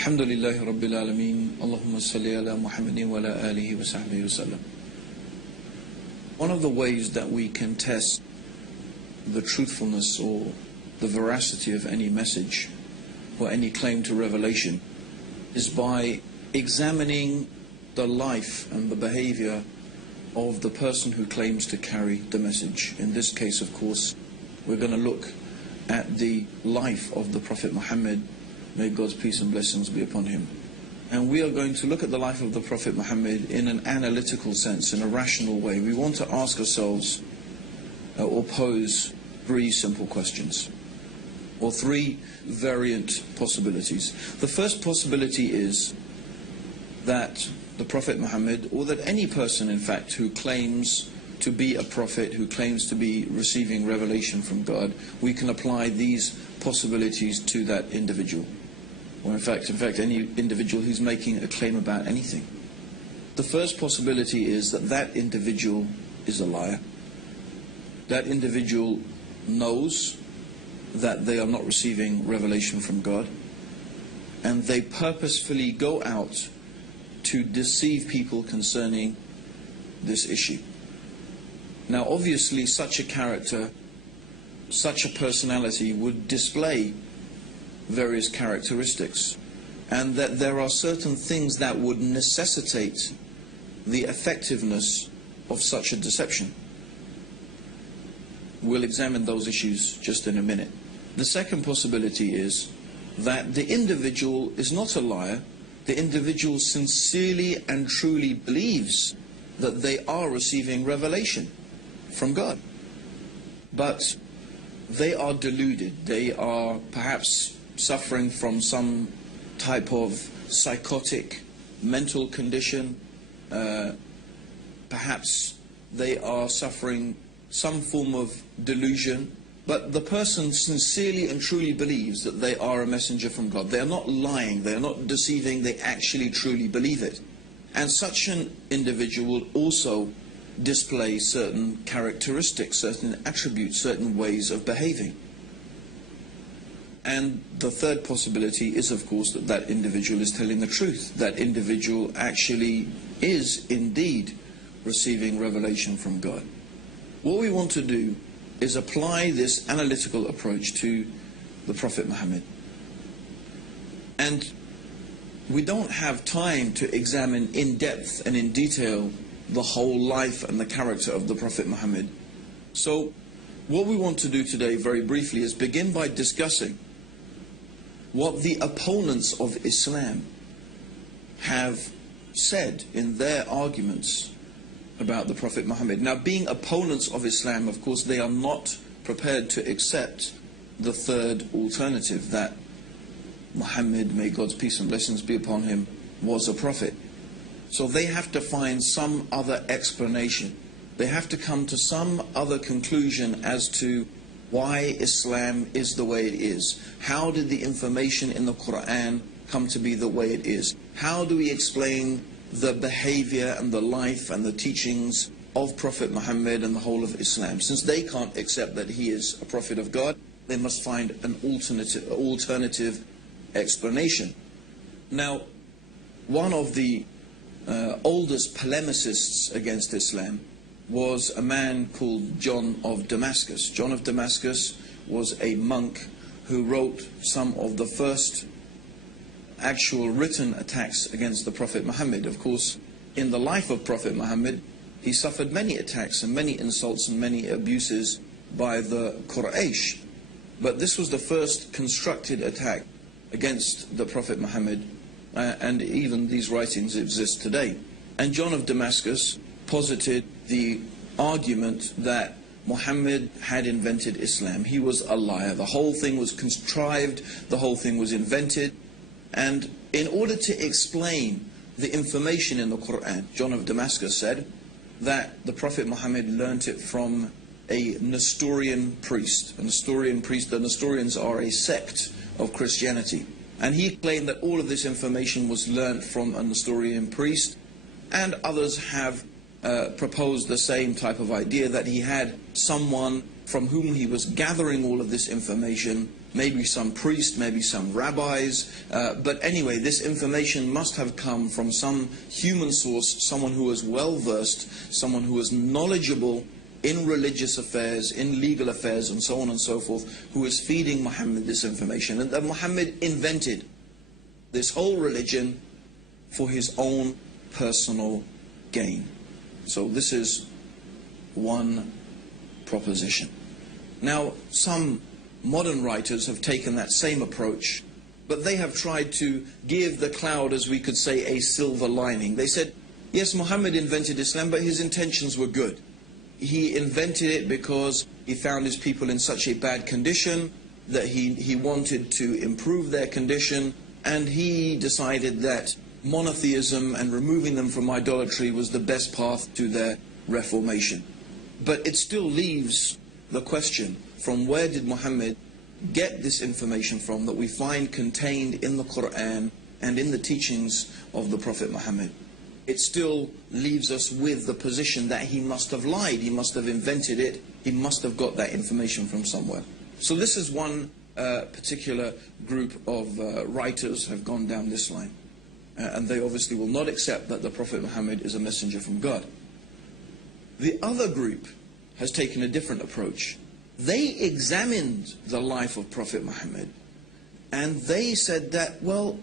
Alhamdulillahi Rabbil Alameen. Allahumma salli ala Muhammadin wa ala alihi wa sahbihi wa sallam. One of the ways that we can test the truthfulness or the veracity of any message or any claim to revelation is by examining the life and the behavior of the person who claims to carry the message. In this case, of course, we're going to look at the life of the Prophet Muhammad. May God's peace and blessings be upon him. And we are going to look at the life of the Prophet Muhammad in an analytical sense, in a rational way. We want to ask ourselves or pose three simple questions, or three variant possibilities. The first possibility is that the Prophet Muhammad, or that any person in fact who claims to be a prophet, who claims to be receiving revelation from God, we can apply these possibilities to that individual. Or in fact any individual who's making a claim about anything. The first possibility is that that individual is a liar. That individual knows that they are not receiving revelation from God, and they purposefully go out to deceive people concerning this issue. Now obviously such a character, such a personality would display various characteristics, and that there are certain things that would necessitate the effectiveness of such a deception. We'll examine those issues just in a minute. The second possibility is that the individual is not a liar. The individual sincerely and truly believes that they are receiving revelation from God, but they are deluded. They are perhaps suffering from some type of psychotic mental condition. Perhaps they are suffering some form of delusion, but the person sincerely and truly believes that they are a messenger from God. They are not lying, they are not deceiving, they actually truly believe it. And such an individual will also display certain characteristics, certain attributes, certain ways of behaving. And the third possibility is, of course, that that individual is telling the truth. That individual actually is indeed receiving revelation from God. What we want to do is apply this analytical approach to the Prophet Muhammad. And we don't have time to examine in depth and in detail the whole life and the character of the Prophet Muhammad. So what we want to do today, very briefly, is begin by discussing what the opponents of Islam have said in their arguments about the Prophet Muhammad. Now, being opponents of Islam, of course, they are not prepared to accept the third alternative, that Muhammad, may God's peace and blessings be upon him, was a prophet. So they have to find some other explanation. They have to come to some other conclusion as to why Islam is the way it is. How did the information in the Quran come to be the way it is? How do we explain the behavior and the life and the teachings of Prophet Muhammad and the whole of Islam? Since they can't accept that he is a prophet of God, they must find an alternative explanation. Now, one of the oldest polemicists against Islam was a man called John of Damascus. John of Damascus was a monk who wrote some of the first actual written attacks against the Prophet Muhammad. Of course, in the life of Prophet Muhammad, he suffered many attacks and many insults and many abuses by the Quraysh. But this was the first constructed attack against the Prophet Muhammad, and even these writings exist today. And John of Damascus posited the argument that Muhammad had invented Islam. He was a liar. The whole thing was contrived, the whole thing was invented. And in order to explain the information in the Quran, John of Damascus said that the Prophet Muhammad learnt it from a Nestorian priest. A Nestorian priest, the Nestorians are a sect of Christianity. And he claimed that all of this information was learnt from a Nestorian priest, and others have proposed the same type of idea, that he had someone from whom he was gathering all of this information, maybe some priest, maybe some rabbis, but anyway, this information must have come from some human source, someone who was well versed, someone who was knowledgeable in religious affairs, in legal affairs, and so on and so forth, who was feeding Muhammad this information. And that Muhammad invented this whole religion for his own personal gain. So this is one proposition. Now, some modern writers have taken that same approach, but they have tried to give the cloud, as we could say, a silver lining. They said, yes, Muhammad invented Islam, but his intentions were good. He invented it because he found his people in such a bad condition that he wanted to improve their condition, and he decided that monotheism and removing them from idolatry was the best path to their reformation. But it still leaves the question, from where did Muhammad get this information from that we find contained in the Quran and in the teachings of the Prophet Muhammad? It still leaves us with the position that he must have lied, he must have invented it, he must have got that information from somewhere. So this is one particular group of writers have gone down this line. And they obviously will not accept that the Prophet Muhammad is a messenger from God. The other group has taken a different approach. They examined the life of Prophet Muhammad, and they said that, well,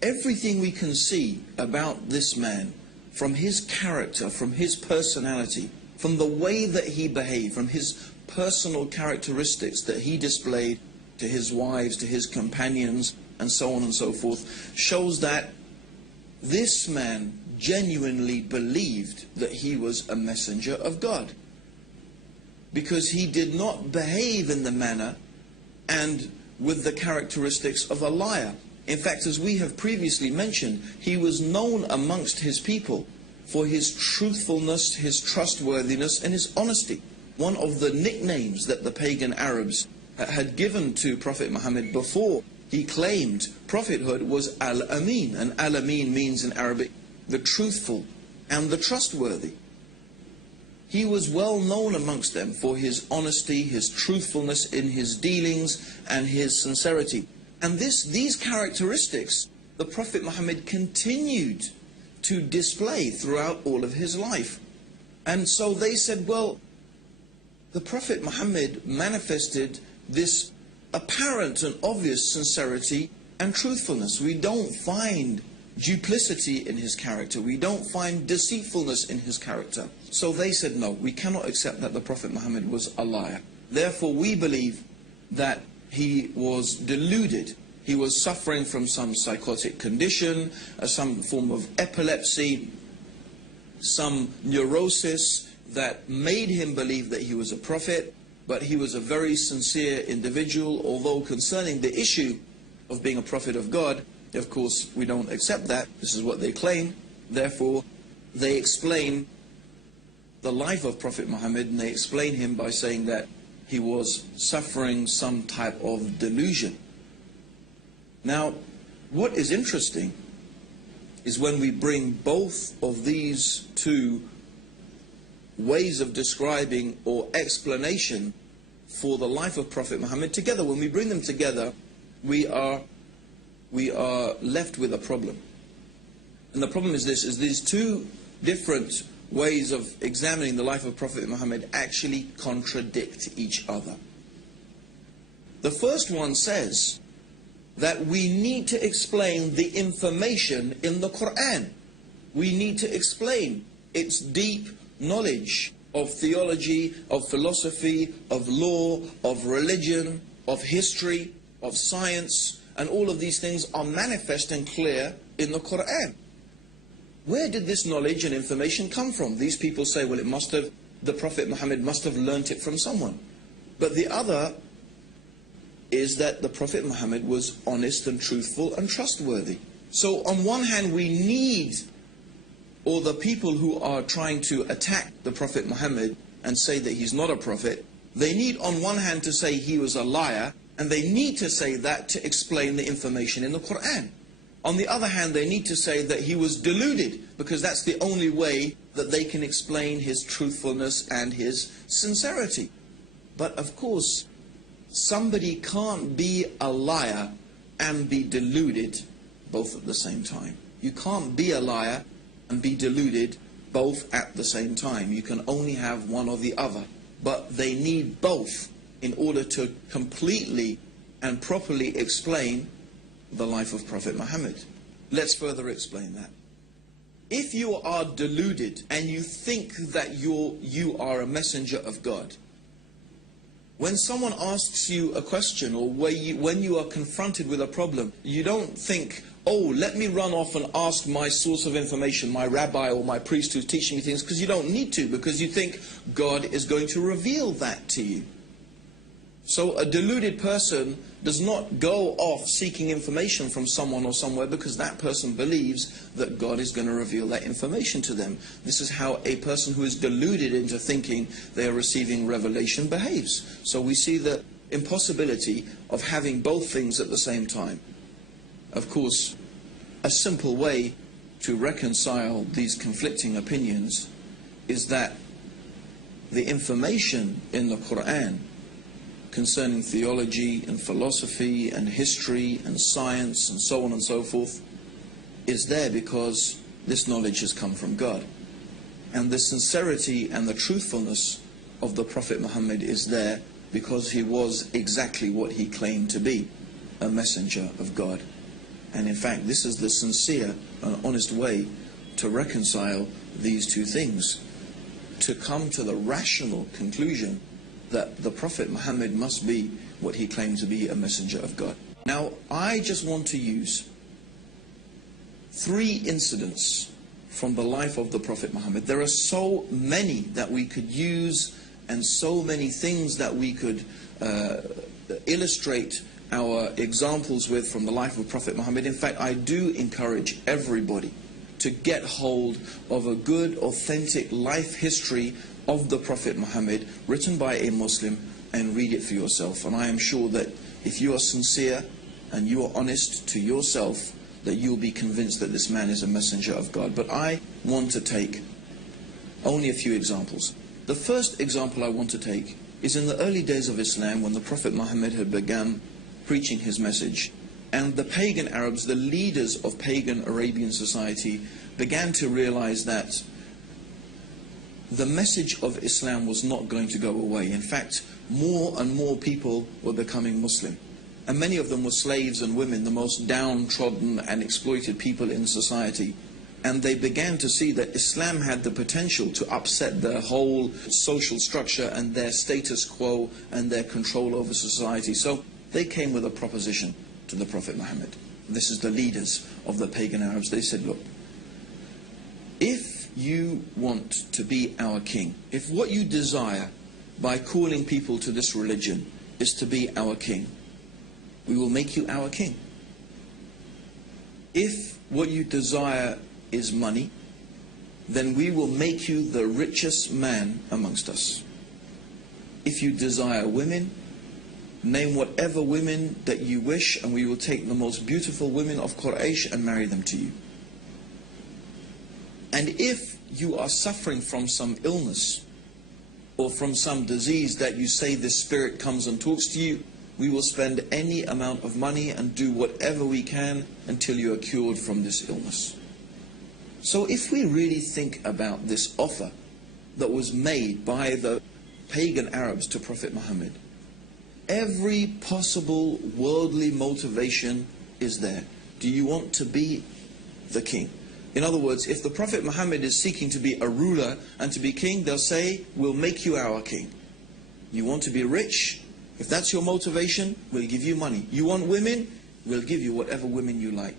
everything we can see about this man, from his character, from his personality, from the way that he behaved, from his personal characteristics that he displayed to his wives, to his companions, and so on and so forth, shows that this man genuinely believed that he was a messenger of God, because he did not behave in the manner and with the characteristics of a liar. In fact, as we have previously mentioned, he was known amongst his people for his truthfulness, his trustworthiness, and his honesty. One of the nicknames that the pagan Arabs had given to Prophet Muhammad before he claimed prophethood was Al-Amin. And Al-Amin means in Arabic the truthful and the trustworthy. He was well known amongst them for his honesty, his truthfulness in his dealings, and his sincerity. And these characteristics the Prophet Muhammad continued to display throughout all of his life. And so they said, well, the Prophet Muhammad manifested this apparent and obvious sincerity and truthfulness. We don't find duplicity in his character. We don't find deceitfulness in his character. So they said, no, we cannot accept that the Prophet Muhammad was a liar. Therefore, we believe that he was deluded. He was suffering from some psychotic condition, some form of epilepsy, some neurosis that made him believe that he was a prophet, but he was a very sincere individual, although concerning the issue of being a prophet of God, of course, we don't accept that. This is what they claim. Therefore, they explain the life of Prophet Muhammad, and they explain him by saying that he was suffering some type of delusion. Now, what is interesting is when we bring both of these two ways of describing or explanation for the life of Prophet Muhammad together, when we bring them together, we are left with a problem. And the problem is this, is these two different ways of examining the life of Prophet Muhammad actually contradict each other. The first one says that we need to explain the information in the Quran. We need to explain its deep knowledge of theology, of philosophy, of law, of religion, of history, of science, and all of these things are manifest and clear in the Quran. Where did this knowledge and information come from? These people say, well, the Prophet Muhammad must have learnt it from someone. But the other is that the Prophet Muhammad was honest and truthful and trustworthy. So on one hand, we need, or the people who are trying to attack the Prophet Muhammad and say that he's not a prophet, they need on one hand to say he was a liar, and they need to say that to explain the information in the Quran. On the other hand, they need to say that he was deluded, because that's the only way that they can explain his truthfulness and his sincerity. But of course, somebody can't be a liar and be deluded both at the same time. You can't be a liar and be deluded both at the same time. You can only have one or the other. But they need both in order to completely and properly explain the life of Prophet Muhammad. Let's further explain that. If you are deluded and you think that you are a messenger of God, when someone asks you a question, or when you are confronted with a problem, you don't think, oh, let me run off and ask my source of information, my rabbi or my priest who's teaching me things, because you don't need to, because you think God is going to reveal that to you. So a deluded person does not go off seeking information from someone or somewhere because that person believes that God is going to reveal that information to them. This is how a person who is deluded into thinking they are receiving revelation behaves. So we see the impossibility of having both things at the same time. Of course, a simple way to reconcile these conflicting opinions is that the information in the Quran concerning theology and philosophy and history and science and so on and so forth is there because this knowledge has come from God. And the sincerity and the truthfulness of the Prophet Muhammad is there because he was exactly what he claimed to be, a messenger of God. And in fact, this is the sincere and honest way to reconcile these two things, to come to the rational conclusion that the Prophet Muhammad must be what he claimed to be, a messenger of God. Now, I just want to use 3 incidents from the life of the Prophet Muhammad. There are so many that we could use and so many things that we could illustrate our examples with from the life of Prophet Muhammad. In fact, I do encourage everybody to get hold of a good, authentic life history of the Prophet Muhammad written by a Muslim and read it for yourself. And I am sure that if you are sincere and you are honest to yourself, that you'll be convinced that this man is a messenger of God. But I want to take only a few examples. The first example I want to take is in the early days of Islam, when the Prophet Muhammad had begun preaching his message, and the pagan Arabs, the leaders of pagan Arabian society, began to realize that the message of Islam was not going to go away. In fact, more and more people were becoming Muslim. And many of them were slaves and women, the most downtrodden and exploited people in society. And they began to see that Islam had the potential to upset their whole social structure and their status quo and their control over society. So they came with a proposition to the Prophet Muhammad. This is the leaders of the pagan Arabs. They said, look, if you want to be our king, if what you desire by calling people to this religion is to be our king, we will make you our king. If what you desire is money, then we will make you the richest man amongst us. If you desire women, name whatever women that you wish, and we will take the most beautiful women of Quraysh and marry them to you. And if you are suffering from some illness or from some disease that you say this spirit comes and talks to you, we will spend any amount of money and do whatever we can until you are cured from this illness. So if we really think about this offer that was made by the pagan Arabs to Prophet Muhammad, every possible worldly motivation is there. Do you want to be the king? In other words, if the Prophet Muhammad is seeking to be a ruler and to be king, they'll say, we'll make you our king. You want to be rich? If that's your motivation, we'll give you money. You want women? We'll give you whatever women you like.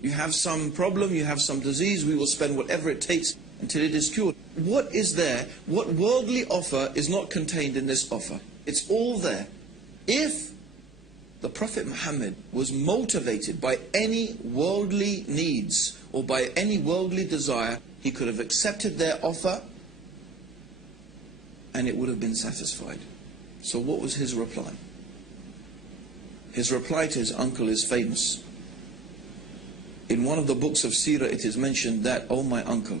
You have some problem, you have some disease, we will spend whatever it takes until it is cured. What is there? What worldly offer is not contained in this offer? It's all there. If the Prophet Muhammad was motivated by any worldly needs or by any worldly desire, he could have accepted their offer and it would have been satisfied. So what was his reply? His reply to his uncle is famous. In one of the books of Seerah it is mentioned that, "Oh my uncle,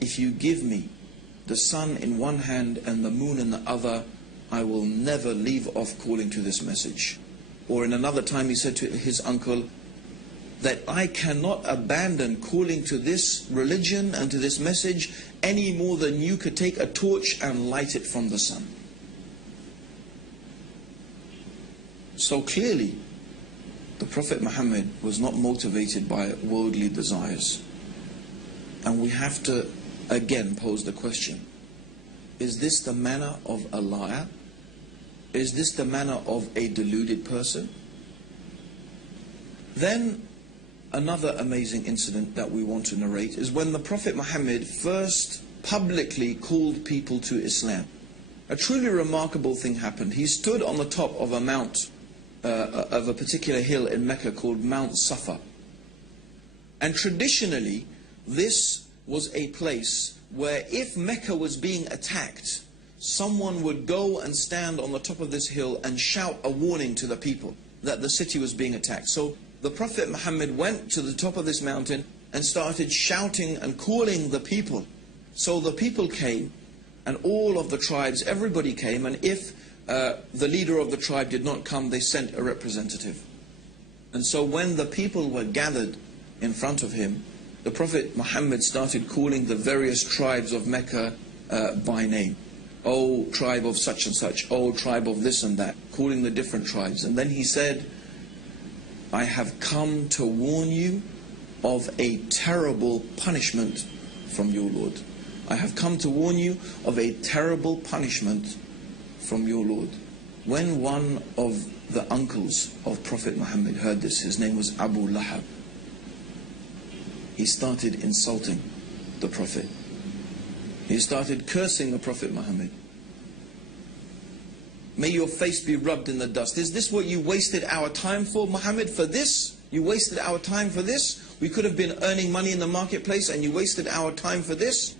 if you give me the sun in one hand and the moon in the other, I will never leave off calling to this message. Or in another time he said to his uncle, that I cannot abandon calling to this religion and to this message any more than you could take a torch and light it from the sun. So clearly, the Prophet Muhammad was not motivated by worldly desires. And we have to again pose the question, is this the manner of a liar? Is this the manner of a deluded person? Then another amazing incident that we want to narrate is when the Prophet Muhammad first publicly called people to Islam. A truly remarkable thing happened. He stood on the top of a mount, of a particular hill in Mecca called Mount Safa. And traditionally, this was a place where if Mecca was being attacked, someone would go and stand on the top of this hill and shout a warning to the people that the city was being attacked. So the Prophet Muhammad went to the top of this mountain and started shouting and calling the people. So the people came, and all of the tribes, everybody came, and if the leader of the tribe did not come, they sent a representative. And so when the people were gathered in front of him, the Prophet Muhammad started calling the various tribes of Mecca by name. Oh, tribe of such and such, oh, tribe of this and that, calling the different tribes. And then he said, I have come to warn you of a terrible punishment from your Lord. I have come to warn you of a terrible punishment from your Lord. When one of the uncles of Prophet Muhammad heard this, his name was Abu Lahab, he started insulting the Prophet. He started cursing the Prophet Muhammad. May your face be rubbed in the dust. Is this what you wasted our time for, Muhammad? For this? You wasted our time for this? We could have been earning money in the marketplace and you wasted our time for this?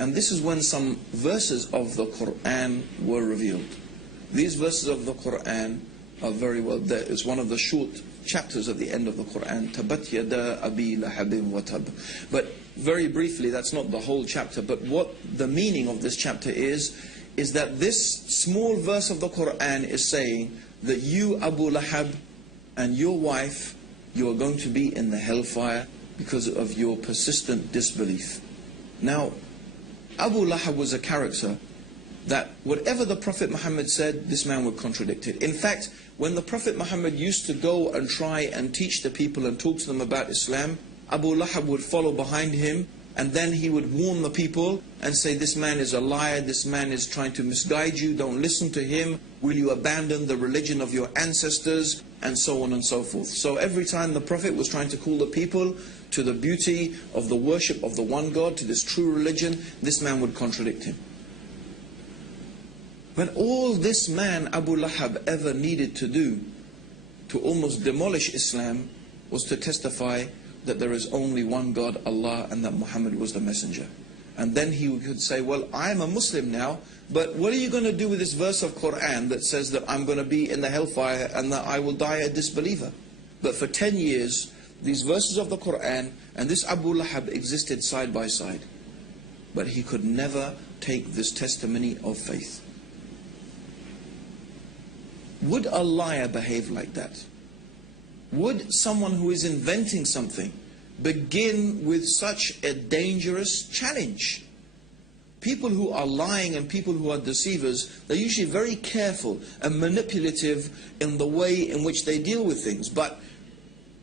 And this is when some verses of the Quran were revealed. These verses of the Quran are very well there. It's one of the short chapters at the end of the Quran. Tabat yada abi lahabin wa tab. But very briefly, that's not the whole chapter, but what the meaning of this chapter is that this small verse of the Quran is saying that you, Abu Lahab, and your wife, you are going to be in the hellfire because of your persistent disbelief. Now, Abu Lahab was a character that whatever the Prophet Muhammad said, this man would contradict it. In fact, when the Prophet Muhammad used to go and try and teach the people and talk to them about Islam, Abu Lahab would follow behind him, and then he would warn the people and say, this man is a liar, this man is trying to misguide you, don't listen to him, will you abandon the religion of your ancestors, and so on and so forth. So every time the Prophet was trying to call the people to the beauty of the worship of the one God, to this true religion, this man would contradict him. But all this man, Abu Lahab, ever needed to do to almost demolish Islam was to testify that there is only one God, Allah, and that Muhammad was the messenger. And then he could say, well, I am a Muslim now, but what are you going to do with this verse of Quran that says that I'm going to be in the hellfire and that I will die a disbeliever? But for 10 years, these verses of the Quran and this Abu Lahab existed side by side. But he could never take this testimony of faith. Would a liar behave like that? Would someone who is inventing something begin with such a dangerous challenge? People who are lying and people who are deceivers, they're usually very careful and manipulative in the way in which they deal with things. But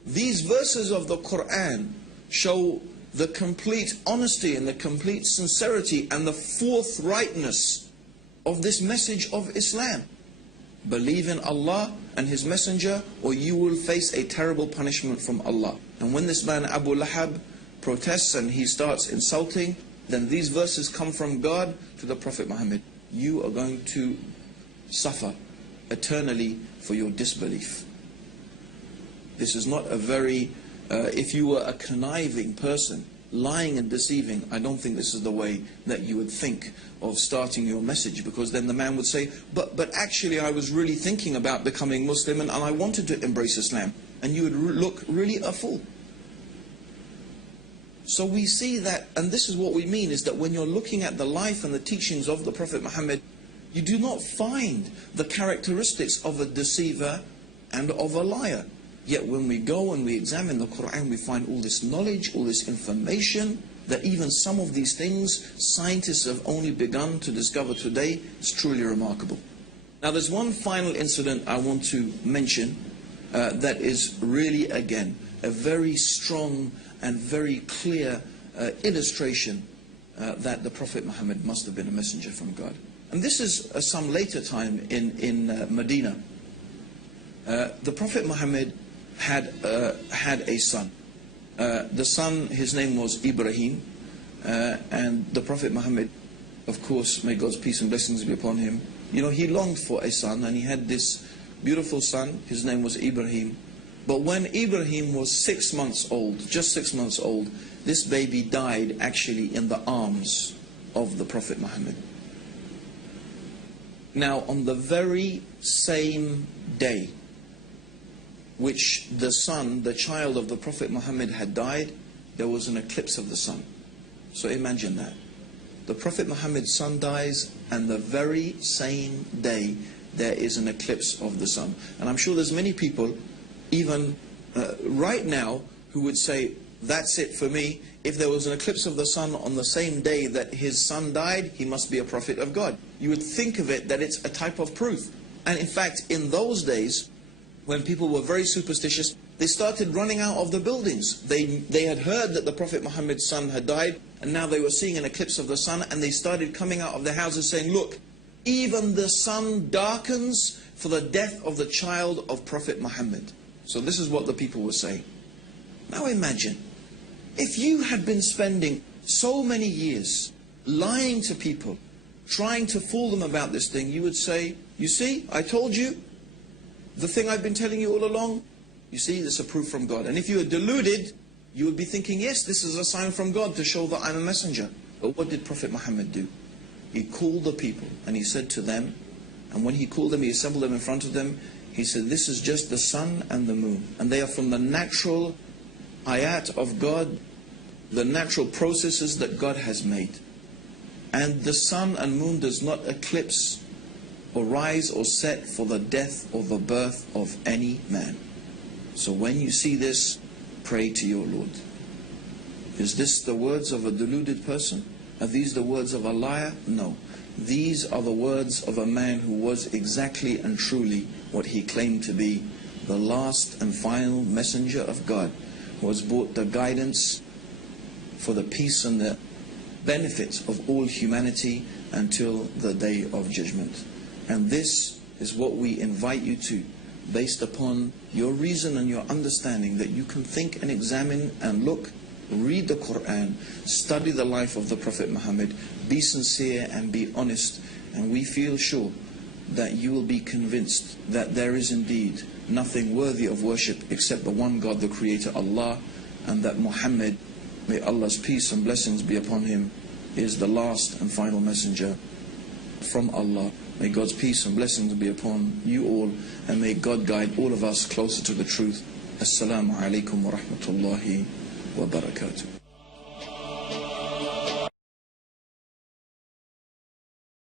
these verses of the Quran show the complete honesty and the complete sincerity and the forthrightness of this message of Islam. Believe in Allah and His Messenger, or you will face a terrible punishment from Allah. And when this man Abu Lahab protests and he starts insulting, then these verses come from God to the Prophet Muhammad. You are going to suffer eternally for your disbelief. This is not a very, if you were a conniving person, lying and deceiving, I don't think this is the way that you would think of starting your message, because then the man would say, but actually I was really thinking about becoming Muslim and I wanted to embrace Islam. And you would look really a fool. So we see that, and this is what we mean, is that when you're looking at the life and the teachings of the Prophet Muhammad, You do not find the characteristics of a deceiver and of a liar. Yet when we go and we examine the Quran, we find all this knowledge, all this information, that even some of these things scientists have only begun to discover today. It's truly remarkable. Now there's one final incident I want to mention that is really, again, a very strong and very clear illustration that the Prophet Muhammad must have been a messenger from God. And this is some later time in Medina. The Prophet Muhammad had a son. The son, his name was Ibrahim, and the Prophet Muhammad, of course, may God's peace and blessings be upon him, you know, he longed for a son, and he had this beautiful son. His name was Ibrahim. But when Ibrahim was 6 months old, just 6 months old, this baby died actually in the arms of the Prophet Muhammad. Now, on the very same day which the son, the child of the Prophet Muhammad had died, there was an eclipse of the sun. So imagine that. The Prophet Muhammad's son dies, and the very same day there is an eclipse of the sun. And I'm sure there's many people, even right now, who would say, that's it for me. If there was an eclipse of the sun on the same day that his son died, he must be a prophet of God. You would think of it that it's a type of proof. And in fact, in those days, when people were very superstitious, they started running out of the buildings. They had heard that the Prophet Muhammad's son had died, and now they were seeing an eclipse of the sun, and they started coming out of their houses saying, look, even the sun darkens for the death of the child of Prophet Muhammad. So this is what the people were saying. Now imagine, if you had been spending so many years lying to people, trying to fool them about this thing, you would say, you see, I told you, the thing I've been telling you all along, you see, this is a proof from God. And if you are deluded, you would be thinking, yes, this is a sign from God to show that I'm a messenger. But what did Prophet Muhammad do? He called the people and he said to them, and when he called them, he assembled them in front of them, he said, this is just the sun and the moon. And they are from the natural ayat of God, the natural processes that God has made. And the sun and moon does not eclipse or rise or set for the death or the birth of any man. So when you see this, pray to your Lord. Is this the words of a deluded person? Are these the words of a liar? No. These are the words of a man who was exactly and truly what he claimed to be, the last and final messenger of God, who has brought the guidance for the peace and the benefits of all humanity until the day of judgment. And this is what we invite you to, based upon your reason and your understanding, that you can think and examine and look, read the Quran, study the life of the Prophet Muhammad, be sincere and be honest, and we feel sure that you will be convinced that there is indeed nothing worthy of worship except the one God, the Creator, Allah, and that Muhammad, may Allah's peace and blessings be upon him, is the last and final messenger from Allah. May God's peace and blessings be upon you all, and may God guide all of us closer to the truth. Assalamu alaikum wa rahmatullahi wa barakatuh.